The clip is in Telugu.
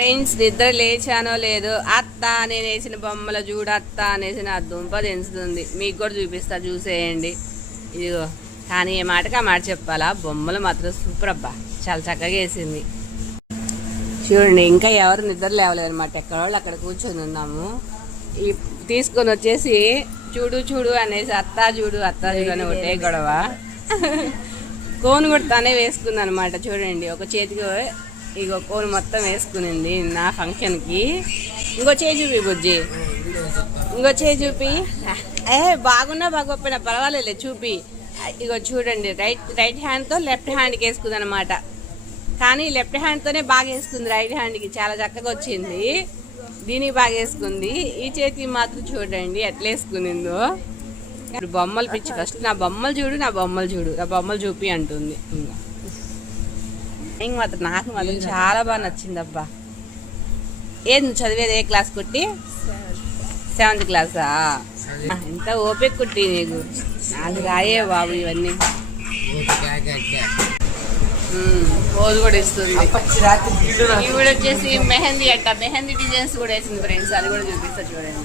ఫ్రెండ్స్ నిద్ర లేచానో లేదు అత్త నేను వేసిన బొమ్మల చూడు అత్త అనేసి నా దుంప తెంచుతుంది. మీకు కూడా చూపిస్తా చూసేయండి. ఇదిగో కానీ ఏ మాటకి ఆ మాట చెప్పాలా? బొమ్మలు మాత్రం సూపర్ అబ్బా. చాలా చక్కగా వేసింది. చూడండి ఇంకా ఎవరు నిద్ర లేవలేదు అనమాట ఎక్కడ వాళ్ళు అక్కడ కూర్చొని ఉన్నాము. ఈ తీసుకొని వచ్చేసి చూడు చూడు అనేసి అత్త చూడు అత్త చూడు అని ఒకటే గొడవ. కోన్ కూడా తనే వేసుకుంది అనమాట చూడండి ఒక చేతికి ఇగో కోలు మొత్తం వేసుకునింది నా ఫంక్షన్కి. ఇంకో చేయి చూపి బుజ్జి. ఇంకో చేయి చూపి. ఏ బాగున్నా బాగోపోయినా పర్వాలేదు చూపి. ఇగో చూడండి రైట్ రైట్ హ్యాండ్తో లెఫ్ట్ హ్యాండ్కి వేసుకుంది అనమాట కానీ లెఫ్ట్ హ్యాండ్తోనే బాగా వేసుకుంది రైట్ హ్యాండ్కి. చాలా చక్కగా వచ్చింది. దీనికి బాగా వేసుకుంది. ఈ చేతికి మాత్రం చూడండి ఎట్లా వేసుకునిందో. ఇప్పుడు బొమ్మలు పిచ్చి ఫస్ట్ నా బొమ్మలు చూడు నా బొమ్మలు చూడు. నా బొమ్మలు చూపి అంటుంది. ఇంకా ఇంక మాత్రం నాకు మాత్రం చాలా బాగా నచ్చింది అబ్బా ఏది నువ్వు చదివేది ఏ క్లాస్ కుట్టి? సెవెంత్ క్లాసా? ఎంత ఓపిక కుట్టి నీకు. నాకు రాయే బాబు ఇవన్నీ. పోజు కూడా ఇస్తుంది. ఇవి వచ్చేసి మెహందీ అట్ట. మెహందీ డిజైన్స్ కూడా వేసింది ఫ్రెండ్స్. అది కూడా చూపిస్తా చూడండి.